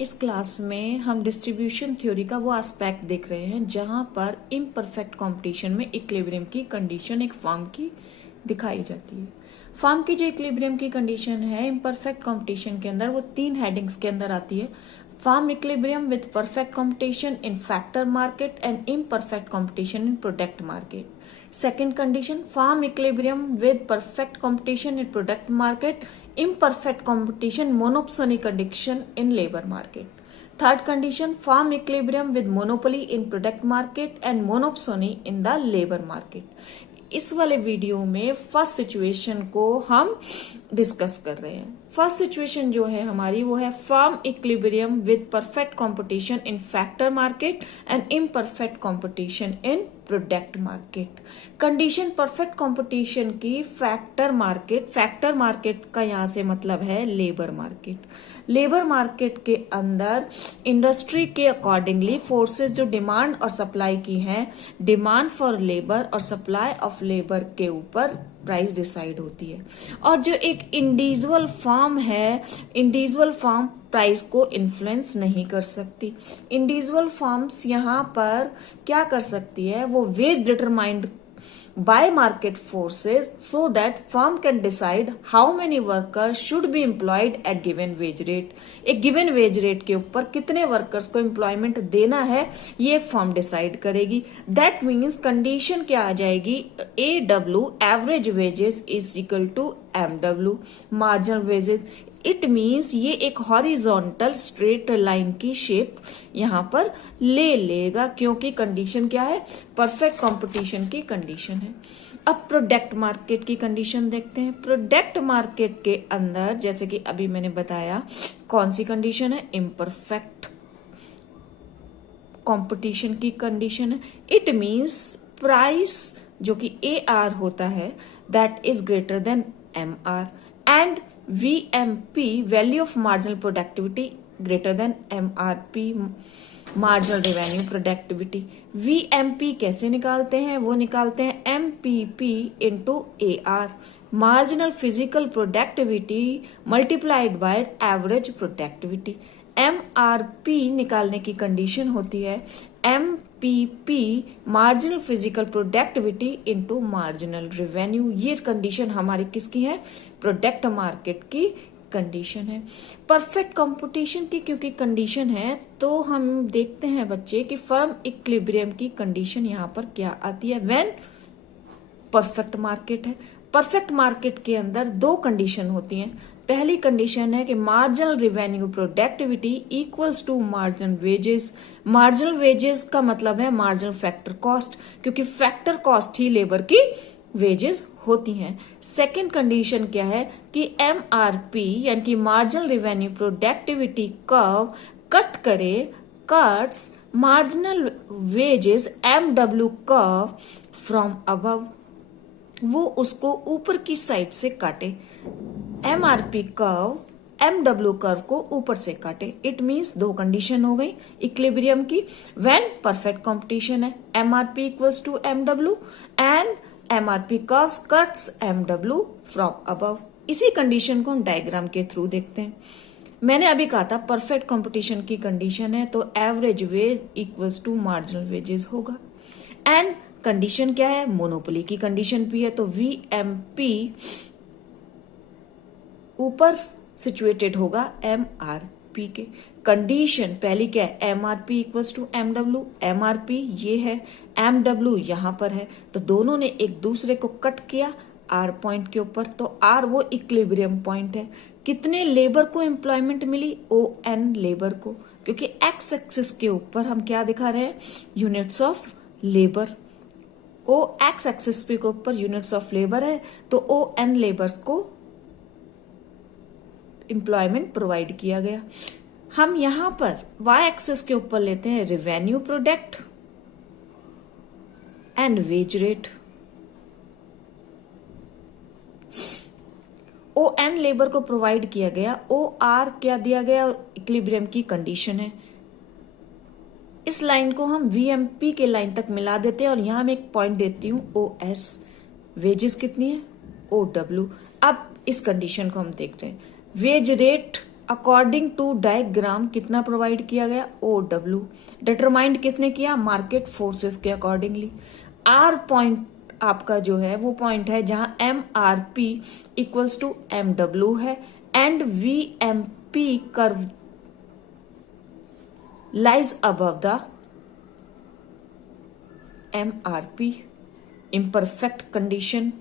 इस क्लास में हम डिस्ट्रीब्यूशन थ्योरी का वो एस्पेक्ट देख रहे हैं जहां पर इम्परफेक्ट कंपटीशन में इक्विलिब्रियम की कंडीशन एक फर्म की दिखाई जाती है। फर्म की जो इक्विलिब्रियम की कंडीशन है इम्परफेक्ट कंपटीशन के अंदर वो 3 हेडिंग्स के अंदर आती है। Firm equilibrium with perfect competition in factor market and imperfect competition in product market. Second condition, firm equilibrium with perfect competition in product market, imperfect competition, monopsony condition in labor market. Third condition, firm equilibrium with monopoly in product market and monopsony in the labor market. इस वाले video में first situation को हम discuss कर रहे हैं। First situation जो है हमारी वो है firm equilibrium with perfect competition in factor market and imperfect competition in product market. Condition perfect competition की फैक्टर मार्केट का यहां से मतलब है लेबर मार्केट। लेबर मार्केट के अंदर इंडस्ट्री के अकॉर्डिंगली फोर्सेस जो डिमांड और सप्लाई की हैं, डिमांड फॉर लेबर और सप्लाई ऑफ लेबर के ऊपर प्राइस डिसाइड होती है। और जो एक इंडिविजुअल फर्म है, इंडिविजुअल फर्म प्राइस को इन्फ्लुएंस नहीं कर सकती। इंडिविजुअल फर्म्स यहाँ पर क्या कर सकती है, वो wage determined by market forces so that firm can decide how many workers should be employed at given wage rate। एक given wage rate के ऊपर कितने वर्कर्स को एम्प्लॉयमेंट देना है ये एक फर्म डिसाइड करेगी। दैट मीन्स कंडीशन क्या आ जाएगी, AW average wages is equal to MW marginal wages. It means ये एक हॉरिजॉन्टल स्ट्रेट लाइन की शेप यहां पर ले लेगा क्योंकि कंडीशन क्या है, परफेक्ट कंपटीशन की कंडीशन है। अब प्रोडक्ट मार्केट की कंडीशन देखते हैं। प्रोडक्ट मार्केट के अंदर जैसे कि अभी मैंने बताया कौन सी कंडीशन है, इम्परफेक्ट कंपटीशन की कंडीशन है। इट मीन्स प्राइस जो कि AR होता है that is greater than MR and VMP value of marginal productivity greater than MRP marginal revenue productivity. VMP कैसे निकालते हैं, वो निकालते हैं MPP into AR marginal physical productivity multiplied by average productivity. MRP निकालने की कंडीशन होती है MPP marginal physical productivity into marginal revenue. ये कंडीशन हमारी किसकी है, प्रोडक्ट मार्केट की कंडीशन है। परफेक्ट कंपटीशन की क्योंकि कंडीशन है तो हम देखते हैं बच्चे कि फर्म इक्विलिब्रियम की कंडीशन यहाँ पर क्या आती है, व्हेन परफेक्ट मार्केट है। परफेक्ट मार्केट के अंदर 2 कंडीशन होती हैं। पहली कंडीशन है कि marginal revenue productivity equals to marginal wages. Marginal wages का मतलब है मार्जिनल फैक्टर कॉस्ट, क्योंकि फैक्टर कॉस्ट ही लेबर की वेजेस होती हैं। सेकेंड कंडीशन क्या है कि MRP यानी कि marginal revenue productivity curve cut करे, cuts marginal wages MW curve from above, वो उसको ऊपर की साइड से काटे। MRP कर्व MW कर्व को ऊपर से काटे। इट मीन्स 2 कंडीशन हो गई इक्विलिब्रियम की, व्हेन परफेक्ट कंपटीशन है MRP equals to MW and MRP curves cuts MW from above. इसी कंडीशन को हम डायग्राम के थ्रू देखते हैं। मैंने अभी कहा था परफेक्ट कंपटीशन की कंडीशन है तो average wage equals to marginal wages होगा एंड कंडीशन क्या है, मोनोपोली की कंडीशन भी है तो VMP ऊपर सिचुएटेड होगा MRP के। कंडीशन पहली क्या है, MRP equals to MW। MRP ये है, MW यहां पर है, तो दोनों ने एक दूसरे को कट किया R पॉइंट के ऊपर, तो R वो इक्विलिब्रियम पॉइंट है। कितने लेबर को एम्प्लॉयमेंट मिली, ON लेबर को, क्योंकि एक्स एक्सिस के ऊपर हम क्या दिखा रहे हैं, units of labour. X axis के ऊपर यूनिट्स ऑफ लेबर है तो ON लेबर्स को एम्प्लॉयमेंट प्रोवाइड किया गया। हम यहां पर वाई एक्सिस के ऊपर लेते हैं revenue product and wage rate. ON labour को प्रोवाइड किया गया, OR क्या दिया गया, इक्विलिब्रियम की कंडीशन है। इस लाइन को हम VMP के लाइन तक मिला देते हैं और यहां मैं एक पॉइंट देती हूं OS, वेजेस कितनी है OW। अब इस कंडीशन को हम देखते हैं, wage rate according to diagram कितना प्रोवाइड किया गया, OW। डिटरमाइंड किसने किया, मार्केट फोर्सेस के अकॉर्डिंगली। R पॉइंट आपका जो है वो पॉइंट है जहां MRP इक्वल्स टू MW है and VMP curve lies above the MRP। Imperfect condition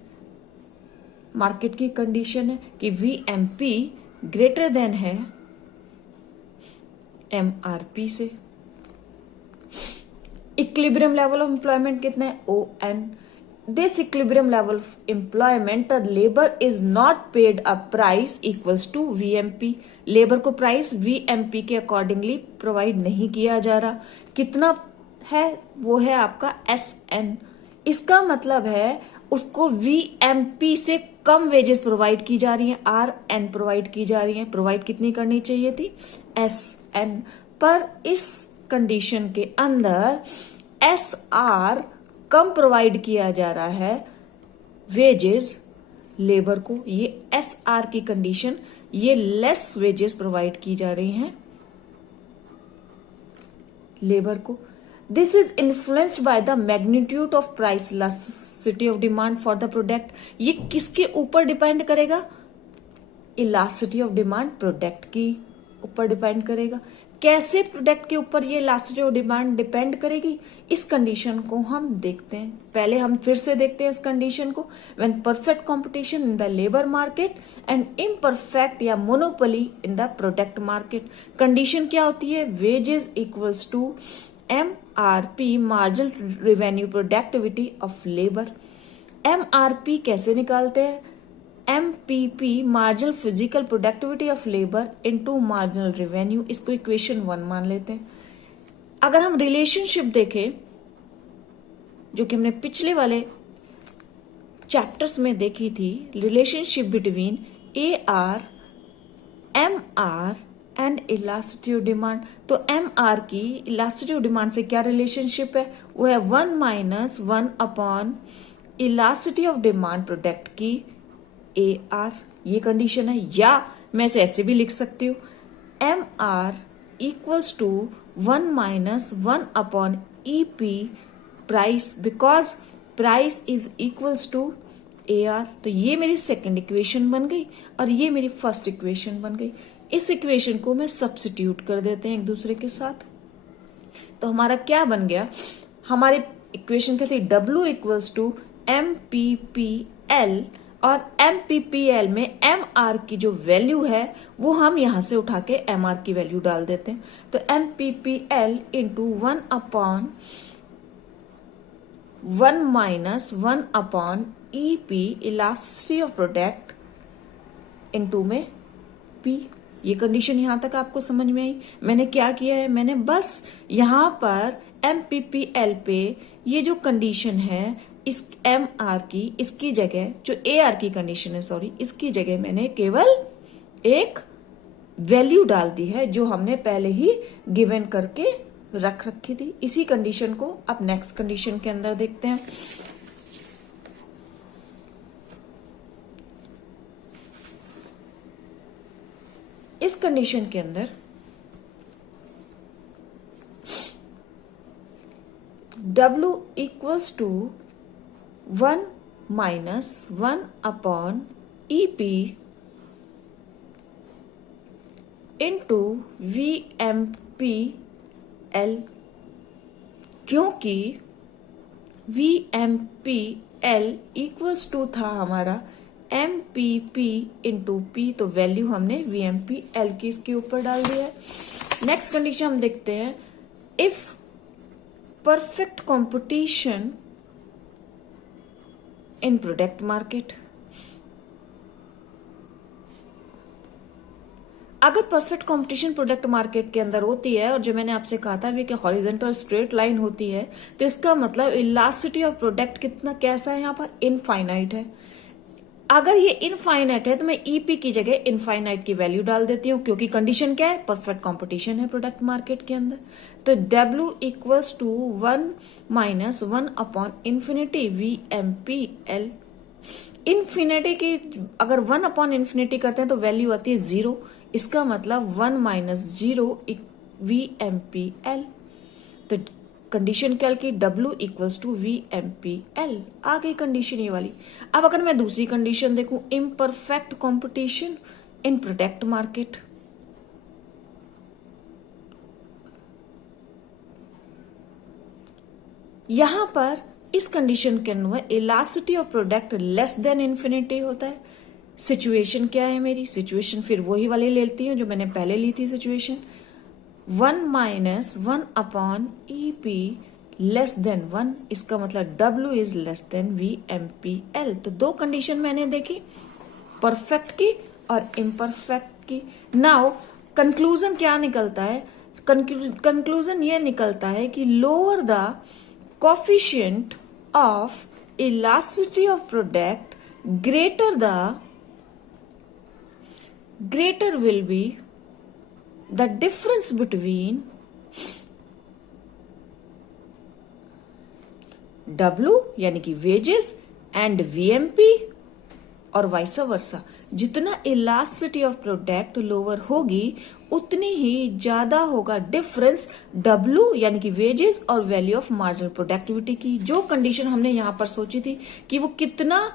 market की कंडीशन है कि VMP ग्रेटर देन है MRP से। इक्विलिब्रियम लेवल ऑफ एम्प्लॉयमेंट कितना है, ON। This equilibrium level of employment labour is not paid a price equals to VMP। Labour को price VMP के accordingly provide नहीं किया जा रहा। कितना है, वो है आपका SN। इसका मतलब है उसको VMP से कम वेजेस प्रोवाइड की जा रही हैं, RN प्रोवाइड की जा रही हैं। प्रोवाइड कितनी करनी चाहिए थी, SN। पर इस कंडीशन के अंदर SR कम प्रोवाइड किया जा रहा है वेजेस लेबर को। ये SR की कंडीशन, ये लेस वेजेस प्रोवाइड की जा रही हैं लेबर को। This is influenced by the magnitude of price elasticity of demand for the product. ये किसके ऊपर डिपेंड करेगा, इलास्टिसिटी ऑफ डिमांड प्रोडक्ट की ऊपर डिपेंड करेगा। कैसे प्रोडक्ट के ऊपर ये इलास्टिसिटी ऑफ डिमांड डिपेंड करेगी, इस कंडीशन को हम देखते हैं। पहले हम फिर से देखते हैं इस कंडीशन को। When perfect competition in the labour market and imperfect या monopoly in the product market. Condition क्या होती है, wages equals to MRP marginal revenue productivity of labour. MRP कैसे निकालते हैं, MPP marginal physical productivity of labour into marginal revenue. इसको equation 1 मान लेते हैं। अगर हम रिलेशनशिप देखें जो कि हमने पिछले वाले चैप्टर्स में देखी थी, relationship between AR, MR and elasticity of demand. तो MR की इलास्टिसिटी ऑफ डिमांड से क्या रिलेशनशिप है, वो है 1 - 1 upon elasticity of demand product की AR। ये कंडीशन है, या मैं इसे ऐसे भी लिख सकती हूँ, MR equals to 1 - 1 upon EP price, because price is equals to AR। तो ये मेरी सेकंड इक्वेशन बन गई और ये मेरी फर्स्ट इक्वेशन बन गई। इस इक्वेशन को मैं सब्स्टिट्यूट कर देते हैं एक दूसरे के साथ। तो हमारा क्या बन गया, हमारी इक्वेशन क्या थी, W इक्वल्स टू MPPL, और MPPL में MR की जो वैल्यू है वो हम यहां से उठा के MR की वैल्यू डाल देते हैं। तो MPPL into 1 upon 1 - 1 upon EP elasticity of product into में P। ये कंडीशन यहां तक आपको समझ में आई। मैंने क्या किया है, मैंने बस यहां पर MPPL पे ये जो कंडीशन है इस MR की, इसकी जगह जो AR की कंडीशन है, सॉरी, इसकी जगह मैंने केवल एक वैल्यू डाल दी है जो हमने पहले ही गिवन करके रख रखी थी। इसी कंडीशन को अब नेक्स्ट कंडीशन के अंदर देखते हैं। इस कंडीशन के अंदर W equals to 1 - 1 upon EP into VMPL, क्योंकि VMPL इक्वल्स टू था हमारा MPP इंटू P, तो वैल्यू हमने VMPL की इसके ऊपर डाल दिया है। नेक्स्ट कंडीशन हम देखते हैं, if perfect competition in product market. अगर परफेक्ट कंपटीशन प्रोडक्ट मार्केट के अंदर होती है, और जो मैंने आपसे कहा था कि हॉरिजॉन्टल स्ट्रेट लाइन होती है, तो इसका मतलब इलास्टिसिटी ऑफ प्रोडक्ट कितना कैसा है, यहाँ पर इनफाइनाइट है। अगर ये इनफाइनाइट है तो मैं EP की जगह इनफाइनाइट की वैल्यू डाल देती हूँ, क्योंकि कंडीशन क्या है, परफेक्ट कंपटीशन है प्रोडक्ट मार्केट के अंदर। तो W equals to 1 - 1 upon infinity VMPL। Infinity की अगर 1 अपॉन इंफिनिटी करते हैं तो वैल्यू आती है 0, इसका मतलब 1 माइनस 0 VMPL। तो कंडीशन क्या की W इक्वल्स टू VMPL। आ गई कंडीशन ये वाली। अब अगर मैं दूसरी कंडीशन देखूं, imperfect competition in product market, यहां पर इस कंडीशन के अंदर elasticity of product less than infinity होता है। सिचुएशन क्या है मेरी, सिचुएशन फिर वही वाली लेती हूं जो मैंने पहले ली थी situation, 1 minus 1 upon EP less than 1, इसका मतलब W is less than VMPL। तो दो कंडीशन मैंने देखी, परफेक्ट की और इम्परफेक्ट की। नाउ कंक्लूजन क्या निकलता है, कंक्लूजन ये निकलता है कि lower the coefficient of elasticity of product greater will be the difference between W यानी कि वेजेस एंड VMP और वाइस वर्सा। जितना इलास्टिसिटी ऑफ प्रोडक्ट लोअर होगी उतनी ही ज्यादा होगा डिफरेंस W यानी कि वेजेस और वैल्यू ऑफ मार्जिनल प्रोडक्टिविटी की। जो कंडीशन हमने यहां पर सोची थी कि वो कितना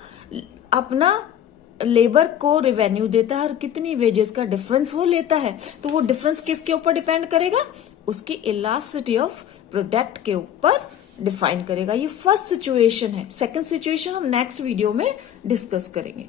अपना लेबर को रेवेन्यू देता है और कितनी वेजेस का डिफरेंस वो लेता है, तो वो डिफरेंस किसके ऊपर डिपेंड करेगा, उसकी इलास्टिसिटी ऑफ प्रोडक्ट के ऊपर डिफाइन करेगा। ये फर्स्ट सिचुएशन है। सेकंड सिचुएशन हम नेक्स्ट वीडियो में डिस्कस करेंगे।